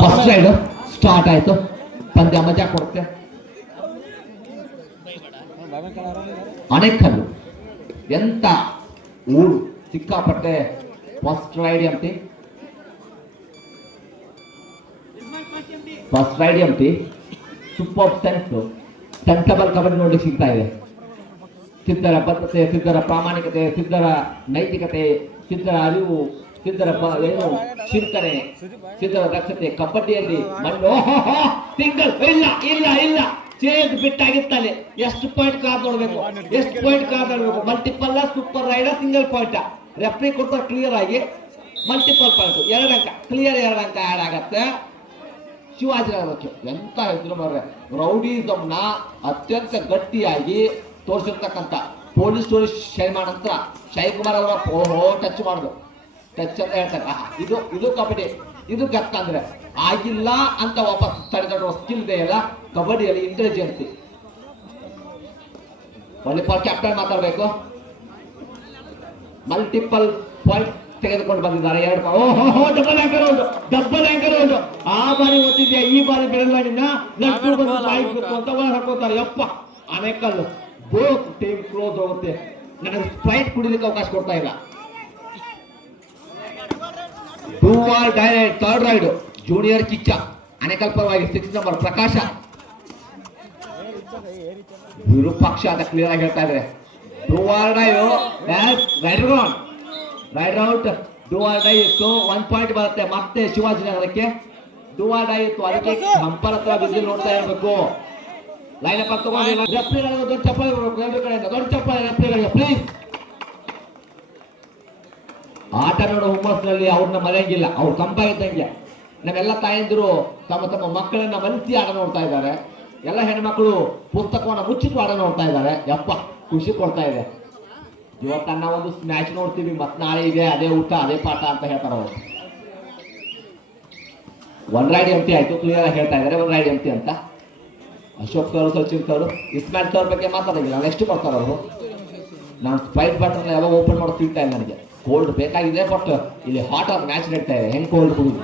First ride start ಆಯ್ತು. ಪಂದ್ಯ ಮಜಾ ಕೊಡುತ್ತೆ. ಅನೇಕಲ್ಲು ಎಂತ ಊರು ಸಿಕ್ಕಾಪಟ್ಟೆ ಫಸ್ಟ್ ರೈಡ್ ಎಂಟಿ. ಫಸ್ಟ್ ರೈಡ್ ಎಂಟಿ ಸೂಪರ್ ಸೆನ್ಸಬಲ್ ಕಬಡ್ಡಿ ನೋಡ್ಲಿಕ್ಕೆ ಸಿಗ್ತಾ ಇದೆ. ಸಿದ್ಧರ ಬದ್ಧತೆ, ಸಿದ್ಧರ ಪ್ರಾಮಾಣಿಕತೆ, ಸಿದ್ಧರ ನೈತಿಕತೆ, ಸಿದ್ಧರ ಅರಿವು, ಸಿದ್ಧರ ಏನು ಚಿಂತನೆ, ಸಿದ್ಧರ ದಕ್ಷತೆ ಕಬಡ್ಡಿಯಲ್ಲಿ ಮಣ್ಣು ಸಿಂಗಲ್ ಇಲ್ಲ ಇಲ್ಲ ಇಲ್ಲ ಚೇಂಜ್ ಬಿಟ್ಟಾಗಿತ್ತಲ್ಲಿ. ಎಷ್ಟು ಪಾಯಿಂಟ್ ಕಾದ್ ನೋಡ್ಬೇಕು, ಎಷ್ಟು ಪಾಯಿಂಟ್ ಕಾದ್ ನೋಡ್ಬೇಕು. Multiple super raider single point referee ಕೊಡ್ತಾರೆ ಕ್ಲಿಯರ್ ಆಗಿ. ಮಲ್ಟಿಪಲ್ ಪಾಯಿಂಟ್ 2 ಅಂಕ ಕ್ಲಿಯರ್, 2 ಅಂಕ ಆಡ್ ಆಗತ್ತೆ. ಶಿವಾಜಿ ಎಂತ ಇದ್ರು ನೋಡ್ರೆ ರೌಡಿಸಮ್ನ ಅತ್ಯಂತ ಗಟ್ಟಿಯಾಗಿ ತೋರಿಸಿರ್ತಕ್ಕಂಥ ಪೊಲೀಸ್ ಸ್ಟೋರಿ ಶೈಮಾನ್ ನಂತರ ಶೈಕುಮಾರ್ ಅವರ ಟಚ್ ಮಾಡುದು. ಟಚ್ ಅಂತ ಹೇಳ್ತಾರೆ. ಇದು ಇದು ಕಬಡ್ಡಿ, ಇದು ಗತ್ತಂದ್ರೆ ಆಗಿಲ್ಲ ಅಂತ ವಾಪಸ್ ತಡೆದಡುವ ಸ್ಕಿಲ್ ಇದೆಯಲ್ಲ ಕಬಡ್ಡಿಯಲ್ಲಿ, ಇಂಟೆಲಿಜೆನ್ಸಿ. ವಾಲಿಬಾಲ್ ಕ್ಯಾಪ್ಟನ್ ಮಾತಾಡ್ಬೇಕು. ಮಲ್ಟಿಪಲ್ ಪಾಯಿಂಟ್ ತೆಗೆದುಕೊಂಡು ಬಂದಿದ್ದಾರೆ. 2 ಡಬಲ್ ಆಂಕರ್ ಉಂಟು. ಆ ಬಾರಿ ಓದಿದ್ಯಾ, ಈ ಬಾರಿ ಬೆಳಗಾಡಿನ ಅಂತ ಹಾಕೋತಾರೆ. ಯಪ್ಪ ಅನೇಕಲ್ಲು ಬೋತ್ ಟೀಮ್ ಕ್ಲೋಸ್ ಹೋಗುತ್ತೆ. ನನಗೆ ಸ್ಪ್ರೈಟ್ ಕುಡಿಲಿಕ್ಕೆ ಅವಕಾಶ ಕೊಡ್ತಾ ಇಲ್ಲ. Third raid junior Kiccha Anekal ಪರವಾಗಿ 6 ನಂಬರ್ ಪ್ರಕಾಶ ವಿರೂಪಾಕ್ಷ ಅಂತ ಕ್ಲಿಯರ್ ಆಗಿ ಹೇಳ್ತಾ ಇದ್ದಾರೆ. ರೈಡ್ ಔಟ್ ಡೈ ಇತ್ತು. 1 ಪಾಯಿಂಟ್ ಬರುತ್ತೆ. ಮತ್ತೆ ಶಿವಾಜಿನಗರಕ್ಕೆ ಡೈ ಇತ್ತು. ಅದಕ್ಕೆ ಹಂಪರ್ ಹತ್ರ ಬಿದ್ದು ನೋಡ್ತಾ ಇರಬೇಕು. ಲೈನ್ ಅಪ್ ತಗೊಂಡು ರೆಫ್ರಿಗಳಿಗೆ ದೊಡ್ಡ ಚಪ್ಪಾಳೆ ಬರಬೇಕು. 2 ಕಡೆಯಿಂದ ದೊಡ್ಡ ಚಪ್ಪಾಳೆ ರೆಫ್ರಿಗಳಿಗೆ ಪ್ಲೀಸ್. ಆಟ ನೋಡೋ ಹುಮ್ಮಸ್ನಲ್ಲಿ ಅವ್ರನ್ನ ಮರೆಯಂಗಿಲ್ಲ. ಅವ್ರು ಕಂಪ ಇದ್ದಂಗೆ. ನಾವೆಲ್ಲ ತಾಯಂದಿರು ತಮ್ಮ ತಮ್ಮ ಮಕ್ಕಳನ್ನ ಮನಸ್ಸಿ ಆಟ ನೋಡ್ತಾ ಇದ್ದಾರೆ. ಎಲ್ಲ ಹೆಣ್ಮಕ್ಳು ಪುಸ್ತಕವನ್ನ ಮುಚ್ಚಿಟ್ಟು ಆಟ ನೋಡ್ತಾ ಇದ್ದಾರೆ. ಯಪ್ಪ ಖುಷಿ ಕೊಡ್ತಾ ಇದೆ. ಇವತ್ತನ್ನ ಒಂದು ಮ್ಯಾಚ್ ನೋಡ್ತೀವಿ, ಮತ್ ನಾಳೆ ಇದೆ ಅದೇ ಊಟ ಅದೇ ಪಾಠ ಅಂತ ಹೇಳ್ತಾರ ಅವರು. 1 ರೈಡ್ ಎಂಟಿ ಆಯ್ತು, ಕ್ಲಿಯರ್ ಆಗಿ ಹೇಳ್ತಾ ಇದ್ದಾರೆ 1 ರೈಡ್ ಎಂಟಿ ಅಂತ. Ashok sir, Sachin sir, Ismail sir ಬಗ್ಗೆ ಮಾತಾಡಿಲ್ಲ. ನೆಕ್ಸ್ಟ್ ಬರ್ತಾರೆ ಅವರು. ನಾನು ಸ್ಪ್ರೈಟ್ ಬಟನ್ ಯಾವಾಗ ಓಪನ್ ಮಾಡೋದು ತಿಳ್ತಾ ಇಲ್ಲ ನನಗೆ. ಕೋಲ್ಡ್ ಬೇಕಾಗಿದೆ, ಬಟ್ ಇಲ್ಲಿ ಹಾಟ್ ಆಗಿ ಮ್ಯಾಚ್ ನಡೀತಾ ಇದೆ. ಹೆಂಗ್ ಕೋಲ್ಡ್ ಕುಡಿದು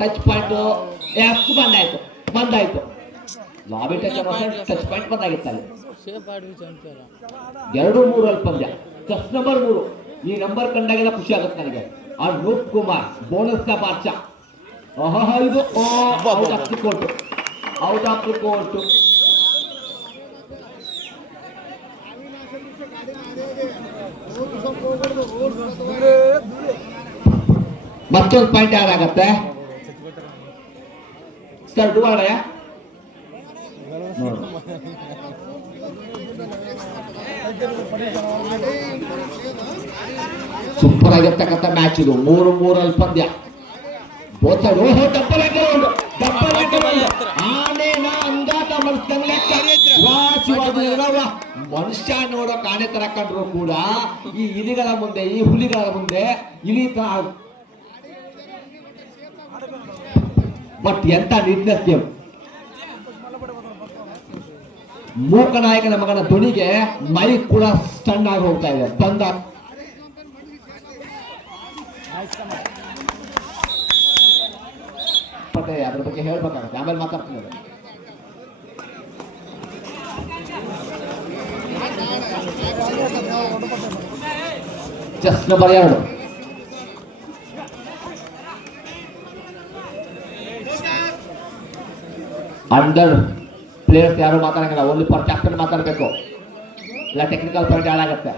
ಟಚ್ ಪಾಯಿಂಟ್ ಎಷ್ಟು ಬಂದಾಯ್ತು. ಲಾಬಿ ಟಚ್ ಪಾಯಿಂಟ್ ಬಂದಾಗಿತ್ತು ಅಲ್ಲಿ. 2-3 ಅಲ್ಲಿ ಪಂದ್ಯ. ಟಚ್ ನಂಬರ್ 3 ಈ ನಂಬರ್ ಕಂಡಾಗೆಲ್ಲ ಖುಷಿ ಆಗುತ್ತೆ ನನಗೆ. ಅನೂಪ್ ಕುಮಾರ್ ಬೋನಸ್ ಬಾರ್ಚ. ಇದು ಔಟ್ ಆಫ್ ದಿ ಕೋರ್ಟ್. ಮತ್ತೊಂದು ಪಾಯಿಂಟ್ ಯಾರು ಆಗತ್ತೆ ಸರ್? ಡುವಾಡಯ ಸೂಪರ್ ಆಗಿರ್ತಕ್ಕಂಥ ಮ್ಯಾಚ್ ಇದು. 3-3 ಅಲ್ಲಿ ಪಂದ್ಯ. ಮನುಷ್ಯ ನೋಡೋ ಕಾಣೆ ತರ ಕಂಡ್ರು ಕೂಡ ಈ ಇಲಿಗಳ ಮುಂದೆ, ಈ ಹುಲಿಗಳ ಮುಂದೆ ಇಲಿ ಬಟ್ ಎಂತ ನೀಟ್ನೆಸ್ ಗೇಮ್. ಮೂಕನಾಯಕನ ಮಗನ ಧ್ವನಿಗೆ ಮೈ ಕೂಡ ಸ್ಟನ್ ಆಗಿ ಹೋಗ್ತಾ ಇದೆ. ತಂದ ಅದ್ರ ಬಗ್ಗೆ ಹೇಳ್ಬೇಕಾಗುತ್ತೆ, ಆಮೇಲೆ ಮಾತಾಡ್ತೀನಿ. ಚೆಸ್ ನಂಬರ್ 2 ಅಂಡರ್ ಪ್ಲೇಯರ್ಸ್ ಯಾರು ಮಾತಾಡಂಗಿಲ್ಲ. ಓನ್ಲಿ ಫಾರ್ ಕ್ಯಾಪ್ಟನ್ ಮಾತಾಡಬೇಕು. ಇಲ್ಲ ಟೆಕ್ನಿಕಲ್ ಪಾಯಿಂಟ್ ಹಾಳಾಗತ್ತೆ.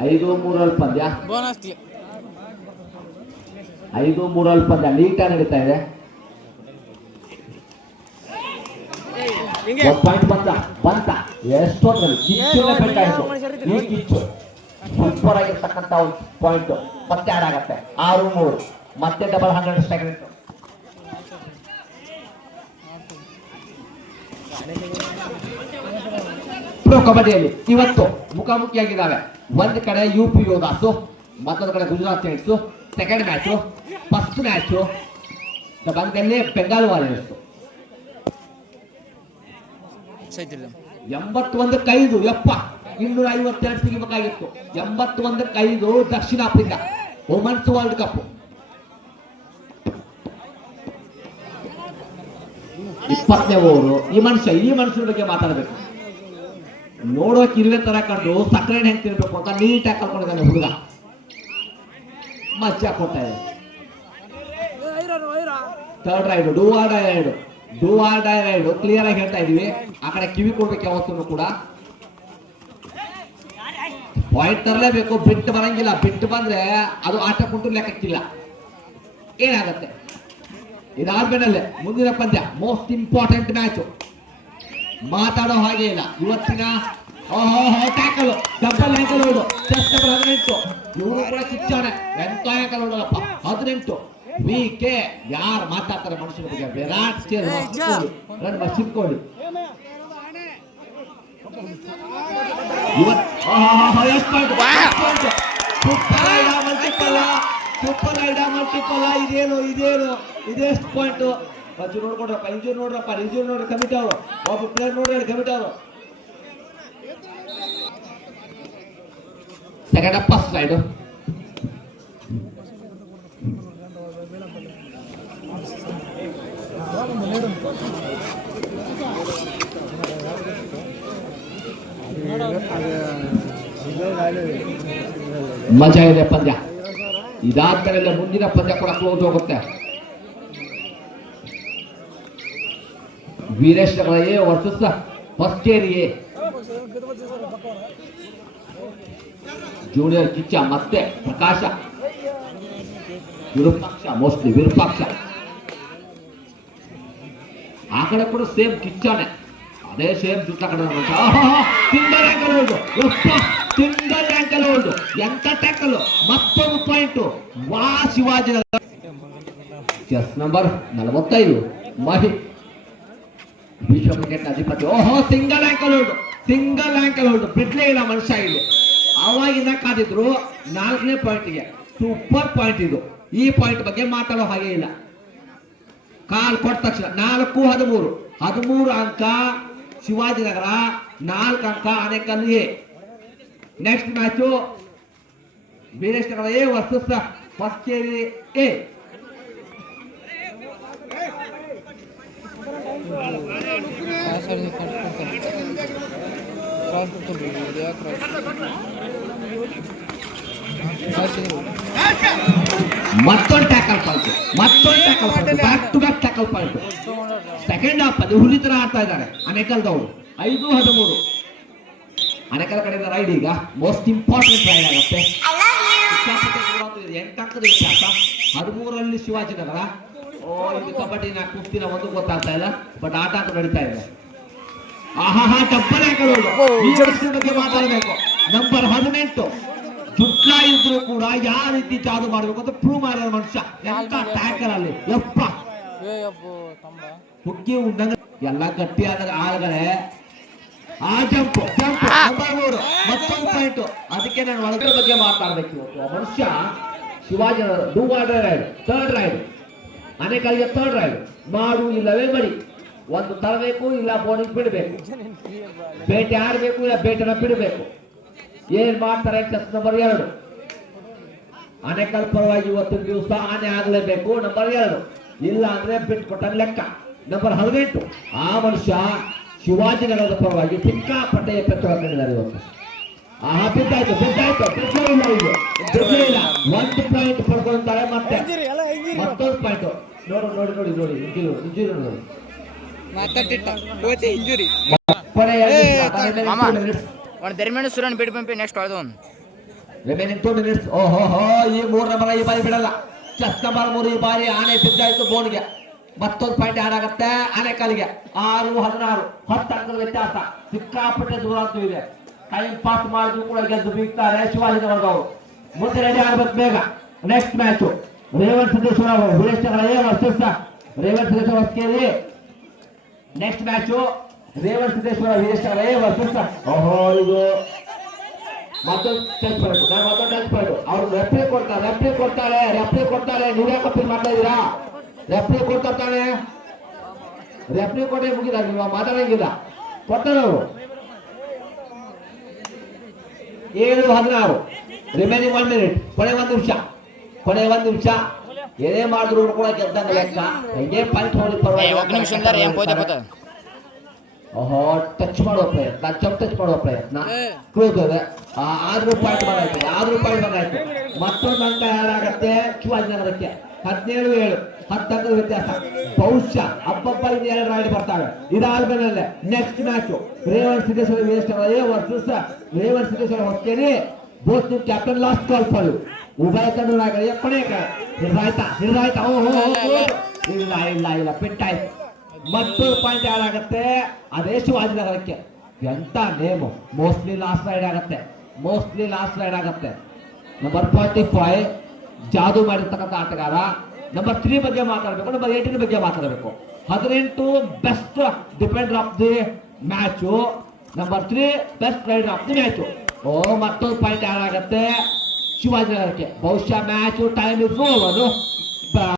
5-3 ಅಲ್ಲಿ ಪಂದ್ಯ. 5-3 ಅಲ್ಲಿ ಪಂದ್ಯ ನೀಟಾಗಿ ನಡೀತಾ ಇದೆ. 1 ಪಾಯಿಂಟ್ ಬಂತ ಎಷ್ಟೊಂದ್ರಲ್ಲಿ ಕಿಚ್ಚು ಬೇಕಾಯಿತು. ಈ ಕಿಚ್ಚು ಸೂಪರ್ ಆಗಿರ್ತಕ್ಕಂಥ ಒಂದು ಪಾಯಿಂಟ್ ಮತ್ತೆ ಹಾಳಾಗತ್ತೆ. 6-3 ಮತ್ತೆ ಡಬಲ್ 100 ಸೆಕೆಂಡ್. ಪ್ರೋ ಕಬಡ್ಡಿಯಲ್ಲಿ ಇವತ್ತು ಮುಖಾಮುಖಿಯಾಗಿದ್ದಾವೆ. ಒಂದು ಕಡೆ UP ಯೋಧಾಸು, ಮತ್ತೊಂದು ಕಡೆ Gujarat giants. Second match, first match ಬಂದಲ್ಲಿ ಬೆಂಗಾಲ್ ವಾರಿಯರ್ಸ್. 81-5 ಯಪ್ಪ 252 ಸಿಗಬೇಕಾಗಿತ್ತು. 81-5 ದಕ್ಷಿಣ ಆಫ್ರಿಕಾ. ವುಮೆನ್ಸ್ ವರ್ಲ್ಡ್ ಕಪ್ 20ನೇ ಓವರು. ಈ ಮನುಷ್ಯನ ಬಗ್ಗೆ ಮಾತಾಡಬೇಕು. ನೋಡೋಕೆ ಇರುವೆ ತರ ಕಂಡು ಸಕ್ಕರೆ ಹೆಂಗ್ ತಿನ್ಬೇಕು ಅಂತ ನೀಟಾಗಿ ಕಲ್ಕೊಂಡಿದ್ದಾನೆ ಹುಡುಗ. ಮಚ್ಚಾ ಕೊಡ್ತಾ ಇದೆ. Third raid do or die raid clear ಆಗಿ ಹೇಳ್ತಾ ಇದೀವಿ. ಆ ಕಡೆ ಕಿವಿ ಕೊಡ್ಬೇಕು ಯಾವತ್ತೂ ಕೂಡ. ಪಾಯಿಂಟ್ ತರಲೇಬೇಕು, ಬಿಟ್ಟು ಬರಂಗಿಲ್ಲ. ಬಿಟ್ಟು ಬಂದ್ರೆ ಅದು ಆಟ ಕುಂಟು ಲೆಕ್ಕಕ್ಕಿಲ್ಲ. ಏನಾಗತ್ತೆ ಇದಾದ್ಮೇಲೆ ಮುಂದಿನ ಪಂದ್ಯ ಮೋಸ್ಟ್ ಇಂಪಾರ್ಟೆಂಟ್ ಮ್ಯಾಚ್. ಮಾತಾಡೋ ಹಾಗೆ ಇಲ್ಲ ಇವತ್ತಿನ. ಟ್ಯಾಕಲ್ ಡಬಲ್ ಆಂಕಲ್ ಹೊಡೆದು ಚೆಸ್ಟ್ ನಂಬರ್ 18. ಇವರು ಕೂಡ ಕಿಚ್ಚಾನೆ. ಎಂತ ಆಂಕಲ್ ಹೊಡೋದಪ್ಪ 18. ಕೆ ಯಾರು ಮಾತಾಡ್ತಾರೆ ಮನುಷ್ಯನ ಬಗ್ಗೆ? ವಿರಾಟ್ ಶಿವಕೋಹ್ಲಿ ಮಲ್ಟಿಪಲ್. ಇದೆಷ್ಟು ಪಾಯಿಂಟ್ ನೋಡ್ಕೊಡ್ರಪ್ಪ. ಇಂಜೂರ್ ನೋಡ್ರಿ ಕಮಿಟಿ ಅವರು. ಒಬ್ಬ ಪ್ಲೇಯರ್ ನೋಡ್ರಿ ಕಮಿಟಿ ಅವರು. ಸೆಕೆಂಡ್ ಫಸ್ಟ್ ರೈಡ್ ಮಜಾ ಇದೆ ಪಂದ್ಯ. ಇದಾದ್ಮೇಲೆ ಮುಂದಿನ ಪಂದ್ಯ ಕೂಡ ಕ್ಲೋಸ್ ಹೋಗುತ್ತೆ. ವೀರೇಶ್ ಎ ವರ್ಸಸ್ ಫಸ್ಟೇರಿ ಎ. ಜೂನಿಯರ್ ಕಿಚ್ಚ ಮತ್ತೆ ಪ್ರಕಾಶ ವಿರೂಪಾಕ್ಷ. ಮೋಸ್ಟ್ಲಿ ವಿರೂಪಾಕ್ಷ. ಆ ಕಡೆ ಕೂಡ ಸೇಮ್ ಕಿಚ್ಚಾನೆ. ಅದೇ ಸೇಮ್ ಜುಟ್ಟ ಕಡೆ ಸಿಂಗಲ್ ಆಂಕಲ್ ಹೊಲ್ದು ಎಂತ ಟ್ಯಾಕಲ್. ಮತ್ತೊಂದು ಪಾಯಿಂಟ್. ವಾ ಶಿವಾಜಿನಗರ ಚೆಸ್ ನಂಬರ್ 45 ಮಹಿ ವಿಶ್ವ ಕ್ರಿಕೆಟ್ ಅಧಿಪತಿ. ಸಿಂಗಲ್ ಆಂಕಲ್ ಹೊಲ್ದು ಬಿಡ್ಲೇ ಇಲ್ಲ ಮನುಷ್ಯ. ಇಲ್ಲಿ ಅವಾಗಿಂದ ಕಾದಿದ್ರು 4ನೇ ಪಾಯಿಂಟ್ಗೆ. ಸೂಪರ್ ಪಾಯಿಂಟ್ ಇದು. ಈ ಪಾಯಿಂಟ್ ಬಗ್ಗೆ ಮಾತಾಡೋ ಹಾಗೆ ಇಲ್ಲ. ಕಾಲ್ ಕೊಟ್ಟ ತಕ್ಷಣ 4-13 ಅಂಕ ಶಿವಾಜಿನಗರ, 4 ಅಂಕ Anekal A. Next match Veeresh Nagar A versus ಫಸ್ಟೇರಿ ಎ. ಮತ್ತೊಂದು tackle point. Back to back tackle point. Second half ಅಲ್ಲಿ ಹುಲಿ ತರ ಆಡ್ತಾ ಇದ್ದಾರೆ ಅನೇಕಲ್ದವರು. 5-13 ಅನೇಕಲ್ ಕಡೆಯಿಂದ ರೈಡ್. ಈಗ ಮೋಸ್ಟ್ ಇಂಪಾರ್ಟೆಂಟ್ ರೈಡ್ ಆಗುತ್ತೆ. 8 ಅಂಕದ ವ್ಯತ್ಯಾಸ. 13ರಲ್ಲಿ ಶಿವಾಜಿನಗರ. ಇದು ಕಬಡ್ಡಿನ ಕುಸ್ತಿನ ಒಂದು ಗೊತ್ತಾಗ್ತಾ ಇಲ್ಲ, ಬಟ್ ಆಟ ಅಂತ ನಡೀತಾ ಇದೆ. ಡಬ್ಬಲ್ ಆಂಕಲ್ ಬಗ್ಗೆ ಮಾತಾಡಬೇಕು. ನಂಬರ್ 18 ಜುಟ್ಲ ಇದ್ರು ಕೂಡ ಯಾವ ರೀತಿ ಜಾದು ಮಾಡಬೇಕು ಅಂತ ಪ್ರೂವ್ ಮಾಡಿದ ಮನುಷ್ಯ. ಎಂತ ಟ್ಯಾಕಲ್ ಅಲ್ಲಿ ಯಪ್ಪ. ಹುಕ್ಕಿ ಉಂಡಂಗ ಎಲ್ಲ ಗಟ್ಟಿ ಆದ ಆಳಗಳೇ. ಆ ಜಂಪ್ ನಂಬರ್ 3 ಮತ್ತೊಂದು ಪಾಯಿಂಟ್. ಅದಕ್ಕೆ ನಾನು ಒಳಗಡೆ ಬಗ್ಗೆ ಮಾತಾಡ್ಬೇಕು ಇವತ್ತು. ಮನುಷ್ಯ Shivaji do or raid third raid. ಅನೇಕರಿಗೆ ಥರ್ಡ್ ರೈಡ್ ಮಾಡು ಇಲ್ಲವೇ ಮಡಿ. ಒಂದು ತರಬೇಕು ಇಲ್ಲ ಬೋನಿಂಗ್ ಬಿಡಬೇಕು. ಬೇಟೆ ಆಡಬೇಕು ಇಲ್ಲ ಬೇಟೆನ ಬಿಡಬೇಕು. ಏನ್ ಮಾಡ್ತಾರೆ? ಚೆಸ್ ನಂಬರ್ 2 ಅನೇಕಲ್ ಪರವಾಗಿ ಇವತ್ತಿನ ದಿವಸ ಆನೆ ಆಗಲೇಬೇಕು. ನಂಬರ್ 2 ಇಲ್ಲ ಅಂದ್ರೆ ಬಿಟ್ಕೊಟ್ಟ ಲೆಕ್ಕ. ನಂಬರ್ 18 ಆ ಮನುಷ್ಯ ಶಿವಾಜಿನಗರದ ಪರವಾಗಿ ಸಿಕ್ಕಾಪಟ್ಟೆ ಎಪ್ಪೆತ್ತುಕೊಂಡಿದ್ದಾರೆ ಇವತ್ತು. ಬಿದ್ದಾಯ್ತು. ಇಲ್ಲ. 1 ಪಾಯಿಂಟ್ ಪಡ್ಕೊಳ್ತಾರೆ. ಮತ್ತೆ ಮತ್ತೊಂದು ಪಾಯಿಂಟ್. ನೋಡಿ ರಿಮೈನಿಂಗ್ 2 ಮಿನಿಟ್ಸ್. ಈ 3 ನಂಬರ್ ಈ ಬಾರಿ ಬಿಡಲ್ಲ. ಚೆಸ್ ನಂಬರ್ 3 ಈ ಬಾರಿ ಆನೆ ಬಿದ್ದಾಯ್ತು ಬೋನ್ಗೆ. ಮತ್ತೊಂದು ಪಾಯಿಂಟ್ ಆಡಾಗತ್ತೆ ಆನೆಕಲ್ಗೆ. 6-16 10 ಅಂಕದ ವ್ಯತ್ಯಾಸ. ಸಿಕ್ಕಾಪಟ್ಟೆ ದೂರ ಅಂತೂ ಇದೆ. ಟೈಮ್ ಪಾಸ್ ಮಾಡಿದ್ರು ಕೂಡ ಗೆದ್ದು ಬೀಗ್ತಾರೆ ಶಿವಾಜಿನಗರದವರು. ಮುಂದೆ ರೆಡಿ ಆಗ್ಬೇಕು ಬೇಗ. Next match Revan Siddeshwara Veeresh Nagar A versus Revan Siddeshwara Hosakeri. Next match Revan Siddeshwara Veeresh Nagar A versus ಇದು ಮತ್ತೊಂದು ಟಚ್ ಪಾಯಿಂಟ್. ಅವ್ರು ರೆಫ್ರಿ ಕೊಡ್ತಾರೆ. ನೀವೇ ಕಪ್ಪಿ ಮಾಡ್ತಾ ಇದೀರಾ? ರೆಫ್ರಿ ಕೊಡ್ತಾನೆ. ರೆಫ್ರಿ ಕೊಟ್ಟೆ ಮುಗಿದ. ನೀವು ಮಾತಾಡಂಗಿಲ್ಲ. ಕೊಡ್ತಾರೆ ಅವರು. 7-16 ರಿಮೈನಿಂಗ್ 1 ಮಿನಿಟ್. ಕೊನೆ 1 ನಿಮಿಷ. ಕೊನೆ 1 ನಿಮಿಷ ಏನೇ ಮಾಡಿದ್ರು ಕೂಡ ಗೆದ್ದಂಗ ಲೆಕ್ಕ. ಹೆಂಗೆ ಪಾಯಿಂಟ್ ಹೋಗಿ ಪರವಾಗಿಲ್ಲ. ಓಹೋ, ಟಚ್ ಮಾಡುವ ಪ್ರಯತ್ನ, ಟಚ್ ಮಾಡುವ ಪ್ರಯತ್ನ ಕ್ಲೋಸ್ ಇದೆ. ಆದ್ರೂ ಪಾಯಿಂಟ್ ಬಂದಾಯ್ತು. ಮತ್ತೊಂದು ಅಂಕ ಯಾರಾಗತ್ತೆ? ಶಿವಾಜಿನಗರಕ್ಕೆ 17-7, 10 ಅಂಕದ ವ್ಯತ್ಯಾಸ. ಬಹುಶಃ ಹಬ್ಬಬ್ಬ ಇನ್ನು 2 ರೈಡ್ ಬರ್ತಾವೆ. ಇದಾದ್ಮೇಲೆ next match Revan Siddeshwara versus Revan Siddeshwara Hosakeri. Both captain last call fall. ಉಭಯ ತಂಡ ನಾಯಕರಿಗೆ ಕೊನೆ ಹಿಡಿದಾಯ್ತಾ? ಇಲ್ಲ ಪಿಟ್ಟಾಯ್ತು. ಮತ್ತೊಂದು ಪಾಯಿಂಟ್ ಯಾರಾಗತ್ತೆ? ಅದೇ ಶಿವಾಜಿನಗರಕ್ಕೆ. ಎಂತ ನೇಮು. ಮೋಸ್ಟ್ಲಿ ಲಾಸ್ಟ್ ರೈಡ್ ಆಗತ್ತೆ. ನಂಬರ್ 45 ಜಾದು ಮಾಡಿರ್ತಕ್ಕಂಥ ಆಟಗಾರ. ನಂಬರ್ 3 ಬಗ್ಗೆ ಮಾತಾಡಬೇಕು, ನಂಬರ್ 18 ಬಗ್ಗೆ ಮಾತಾಡಬೇಕು. 18 best defender of the match, number 3 best raider of the match. ಮತ್ತೊಂದು ಪಾಯಿಂಟ್ ಯಾರಾಗತ್ತೆ? ಶಿವಾಜಿನಗರಕ್ಕೆ. ಬಹುಶಃ ಮ್ಯಾಚು ಟೈಮ್ ಇಸ್ ಓವರ್.